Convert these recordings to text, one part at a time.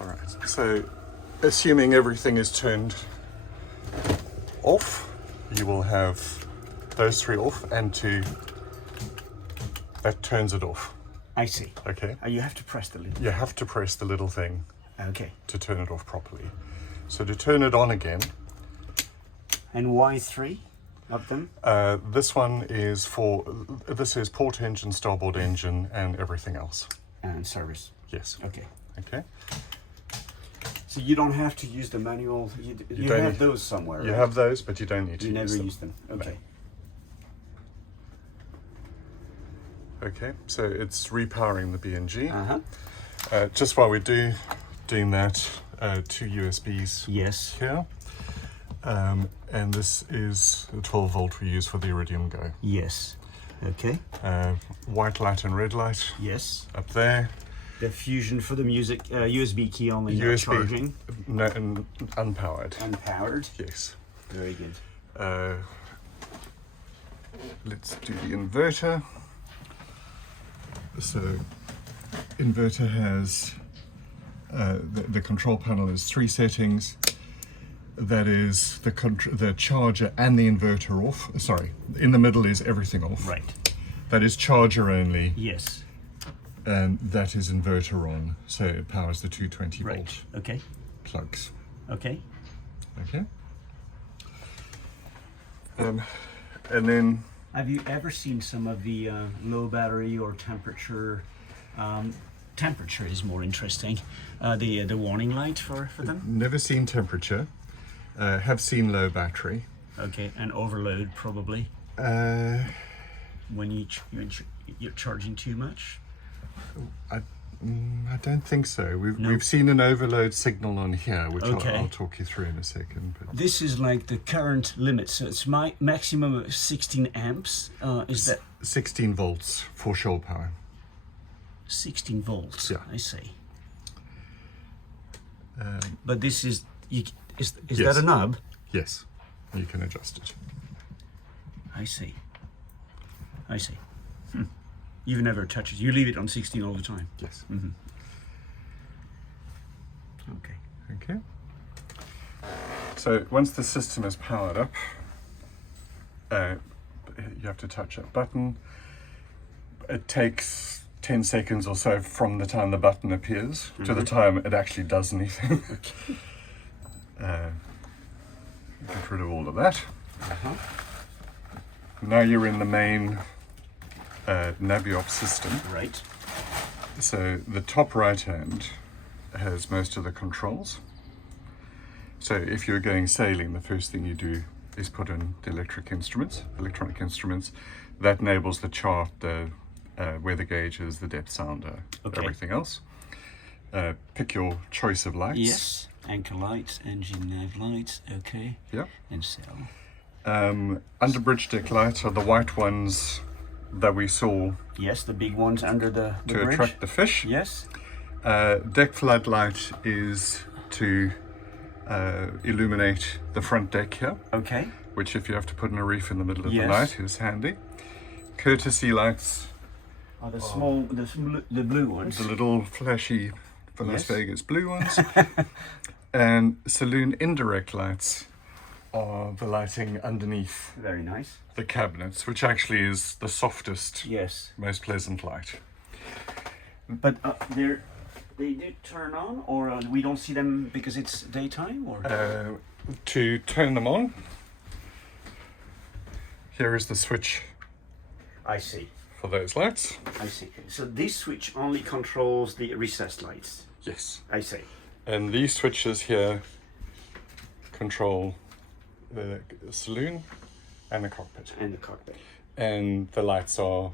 All right, so assuming everything is turned off, you will have those three off and two, that turns it off. I see. Okay, You have to press the lid. you have to press the little thing Okay. to turn it off properly. So to turn it on again, And why three of them? this one is for, this is port engine, starboard engine, and everything else. And service. Yes. Okay. Okay. So you don't have to use the manual. You don't have need- those somewhere. You right? have those, but you don't need to You never use them. use them. Okay. Okay, so it's repowering the BNG. Uh-huh. Just while we're doing that, two USBs Yes. here. And this is a 12 volt we use for the Iridium Go. Yes. Okay. White light and red light Yes. up there. The fusion for the music, USB key only, not USB, charging. no, and unpowered. Unpowered. Yes. Very good. Let's do the inverter. So, inverter has the control panel is 3 settings. That is the charger and the inverter off. Sorry, in the middle is everything off. Right. That is charger only, Yes. and that is inverter on. So it powers the 220 Right. volt Okay. plugs. Okay. Okay. And then Have you ever seen some of the low battery or temperature? Temperature is more interesting. The warning light for them. never seen temperature. Have seen low battery. Okay, and overload probably when you're charging too much. I don't think so. No. We've seen an overload signal on here, which Okay. I'll talk you through in a second. But This is like the current limit, so it's my maximum of 16 amps. Is that 16 volts for shore power. 16 volts? Yeah. I see. But this is is Yes. that a knob? Yes, you can adjust it. I see. I see. You've never touched it. You leave it on 16 all the time. Yes. Okay. Okay. So once the system is powered up, you have to touch that button. It takes 10 seconds or so from the time the button appears to the time it actually does anything. Get rid of all of that. Now you're in the main Naviop system. Right. So the top right hand has most of the controls. So if you're going sailing, the first thing you do is put in the electronic instruments. That enables the chart, the weather gauges, the depth sounder, Okay. everything else. Pick your choice of lights. Yes. Anchor lights, engine nav lights. Okay. Yeah. And sail. Under bridge deck lights are the white ones that we saw Yes, the big ones under the to bridge. attract the fish. Yes. Deck floodlight is to illuminate the front deck here, Okay. which if you have to put in a reef in the middle of Yes. the night is handy. Courtesy lights, The small, the blue ones. the little flashy for Las Yes. Vegas blue ones. And saloon indirect lights are the lighting underneath Very nice. the cabinets, which actually is the softest, Yes. most pleasant light. But they do turn on, or we don't see them because it's daytime, or To turn them on, here is the switch I see. for those lights. I see. So this switch only controls the recessed lights. Yes. I see. And these switches here control the saloon and the cockpit. And the cockpit. And the lights are,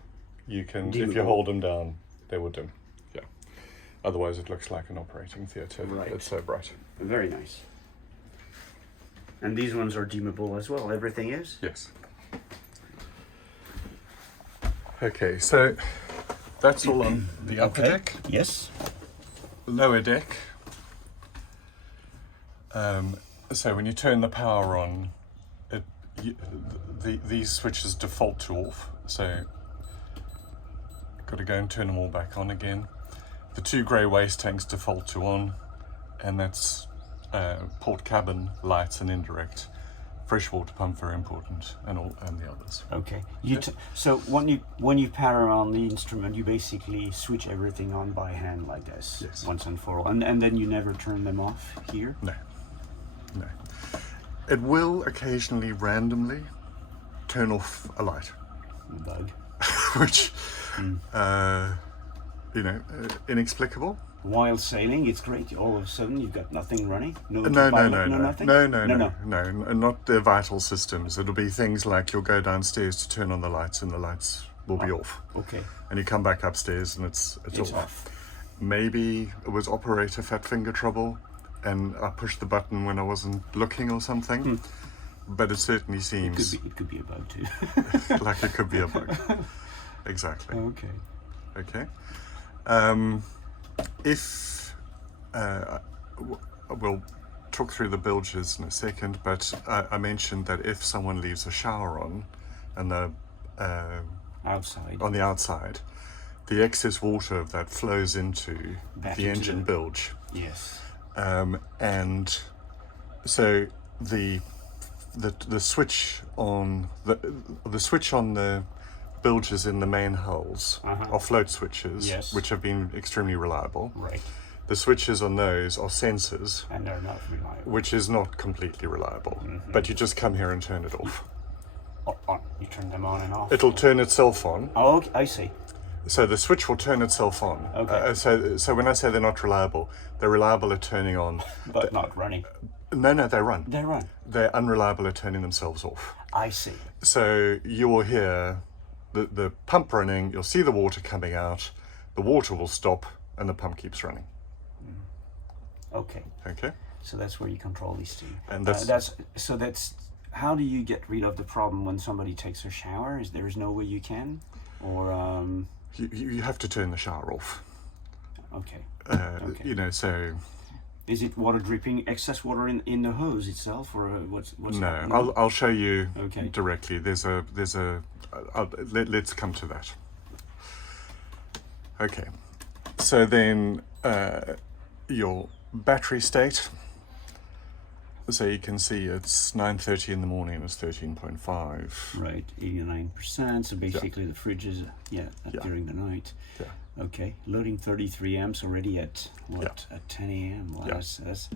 you can, if you Dimmable. hold them down, they will dim. Yeah. Otherwise it looks like an operating theatre. Right. It's so bright. Very nice. And these ones are dimmable as well. Everything is. Yes. Okay, so that's all on the upper deck. Yes. Lower deck. So when you turn the power on, these switches default to off. So got to go and turn them all back on again. The two grey waste tanks default to on. and that's port cabin lights and indirect. Freshwater pump, very important, and the others. Okay. So when you power on the instrument, you basically switch everything on by hand like this, Yes. once and for all, and then you never turn them off here. No. It will occasionally randomly turn off a light, Bug. which, inexplicable. While sailing, it's great. All of a sudden, you've got nothing running. No, Nothing? not the vital systems. It'll be things like you'll go downstairs to turn on the lights, and the lights will be off. Okay. And you come back upstairs, and it's It's off. off. Maybe it was operator fat finger trouble, and I pushed the button when I wasn't looking or something. But it certainly seems It could be a bug too. like it could be a bug. Exactly. Okay. Okay. If we'll talk through the bilges in a second, but I mentioned that if someone leaves a shower on, and Outside. on the outside, the excess water of that flows into Back the into engine the- bilge, Yes. and so the switch on the switch on the bilges in the main hulls are float switches, Yes. which have been extremely reliable. Right. The switches on those are sensors, And they're not reliable. which is not completely reliable. But you just come here and turn it off. On. You turn them on and off. It'll turn itself on. Oh, okay. I see. So the switch will turn itself on. Okay. So when I say they're not reliable, they're reliable at turning on. But not running. No, they run. They run. They're unreliable at turning themselves off. I see. So you will hear the pump running, you'll see the water coming out, the water will stop, and the pump keeps running. Okay. Okay? So that's where you control these two. And that's how do you get rid of the problem when somebody takes a shower? Is no way you can, or You have to turn the shower off. okay. Okay. So Is it water dripping, excess water in the hose itself, or what's no, happening? I'll show you Okay. directly. Let's come to that. Okay, so then your battery state. So you can see it's 9:30 in the morning. It's 13.5. Right, 89%. So basically, the fridge is Yeah. during the night. Yeah. Okay, loading 33 amps already at at 10 a.m. Well, Yeah. that's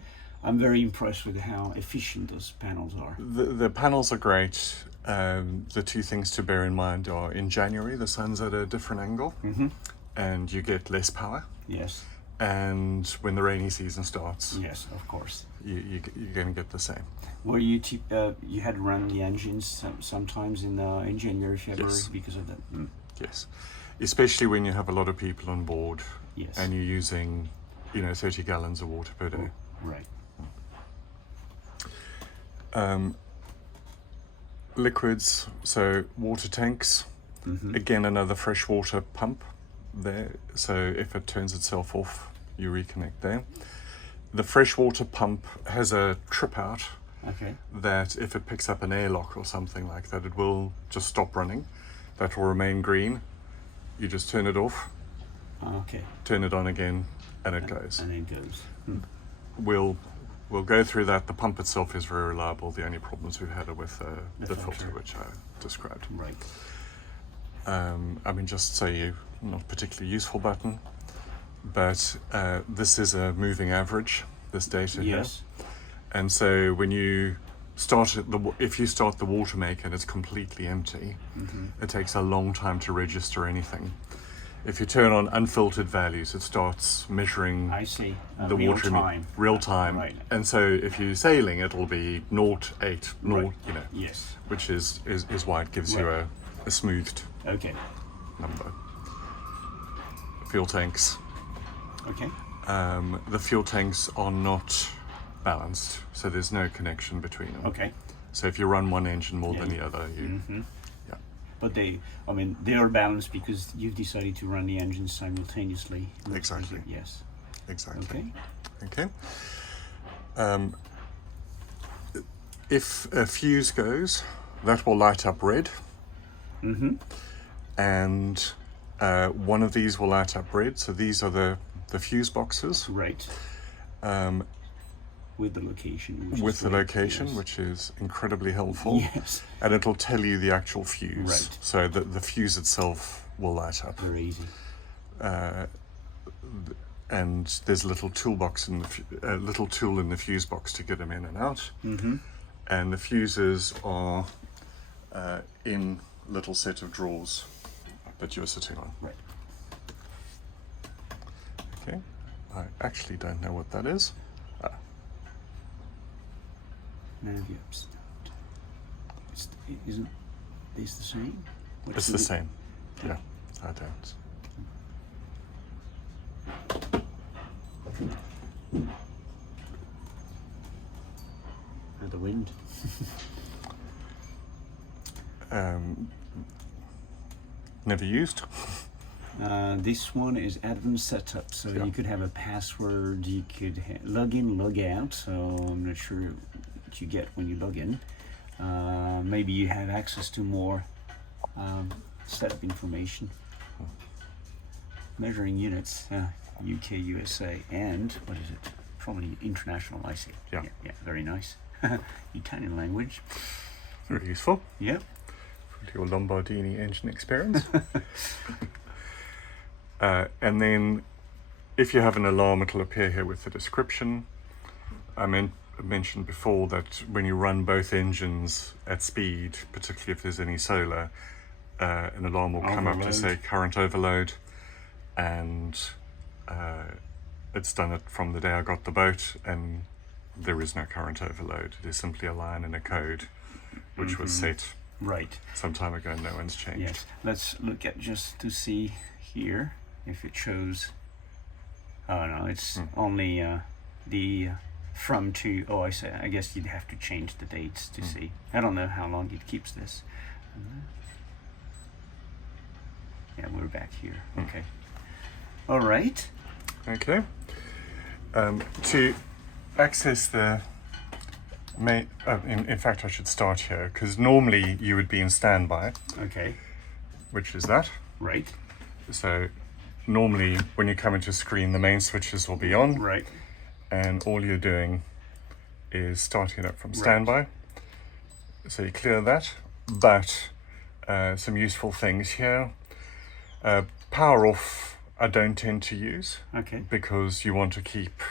I'm very impressed with how efficient those panels are. The panels are great. The two things to bear in mind are in January the sun's at a different angle, and you get less power. Yes, And when the rainy season starts, yes, of course. you're going to get the same. Were you you had to run the engines sometimes in January, February Yes. because of that? Yes, especially when you have a lot of people on board Yes. and you're using, 30 gallons of water per day. Right. Liquids, so water tanks. Again, another freshwater pump there. So if it turns itself off, you reconnect there. The freshwater pump has a trip out Okay. that if it picks up an airlock or something like that, it will just stop running. That will remain green. You just turn it off, Okay. turn it on again, and it goes. And it goes. We'll go through that. The pump itself is very reliable. The only problems we've had are with the filter, filter. which I described. Right. Just so you, not particularly useful button, but this is a moving average, this data here. Yes. And so when you start if you start the water maker and it's completely empty, it takes a long time to register anything. If you turn on unfiltered values, it starts measuring I see. the real water time. real time. Right. And so if you're sailing, it'll be 0.8, Right. Yes. which is why it gives you Right. a smoothed Okay. number. Fuel tanks. Okay. The fuel tanks are not balanced, so there's no connection between them. Okay. So if you run one engine more than Yeah. the other, you But they are balanced because you've decided to run the engines simultaneously. Exactly. Yes. exactly. Okay. Okay. If a fuse goes, that will light up red. And one of these will light up red. So these are the fuse boxes. Right. with the location. Which with is the great, location, yes. which is incredibly helpful. Yes, And it'll tell you the actual fuse. Right. So that the fuse itself will light up. very easy. And there's a little toolbox in a little tool in the fuse box to get them in and out. Mm-hmm. And the fuses are in little set of drawers that you're sitting on. Right. Okay, I actually don't know what that is. Nav start. Isn't this the same? It's the same. Yeah, I don't. The wind. Never used. This one is advanced setup, so Yeah. you could have a password. You could log in, log out. So I'm not sure what you get when you log in. Maybe you have access to more setup information. Measuring units, UK, USA, and what is it? Probably international. I see. Yeah. Yeah. Very nice. Italian language. Very useful Yep. for your Lombardini engine experience. And then if you have an alarm, it'll appear here with the description. I mentioned before that when you run both engines at speed, particularly if there's any solar, an alarm will come up to Overload. say current overload, and it's done it from the day I got the boat, and there is no current overload. It is simply a line in a code which was set Right. some time ago and no one's changed. Yes. Let's look at just to see here if it shows. Oh no, it's only the from to. Oh, I see. I guess you'd have to change the dates to see. I don't know how long it keeps this. Yeah, we're back here. Okay. All right. Okay. To access the main, in fact, I should start here because normally you would be in standby, Okay. which is that. Right. So normally when you come into screen, the main switches will be on, Right. and all you're doing is starting it up from standby. So you clear that, but some useful things here. Power off I don't tend to use Okay. because you want to keep,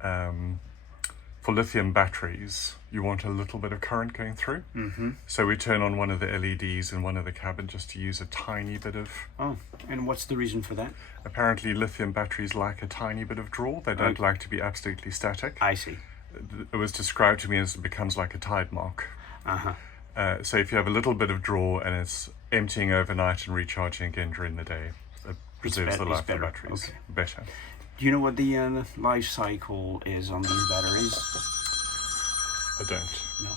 for lithium batteries, you want a little bit of current going through. Mm-hmm. So we turn on one of the LEDs in one of the cabin just to use a tiny bit of, Oh, and what's the reason for that? apparently lithium batteries like a tiny bit of draw. They don't Okay. like to be absolutely static. I see. It was described to me as it becomes like a tide mark. Uh-huh. So if you have a little bit of draw and it's emptying overnight and recharging again during the day, it preserves the it's life of the better. batteries Okay. better. Do you know what the life cycle is on these batteries? I don't. No.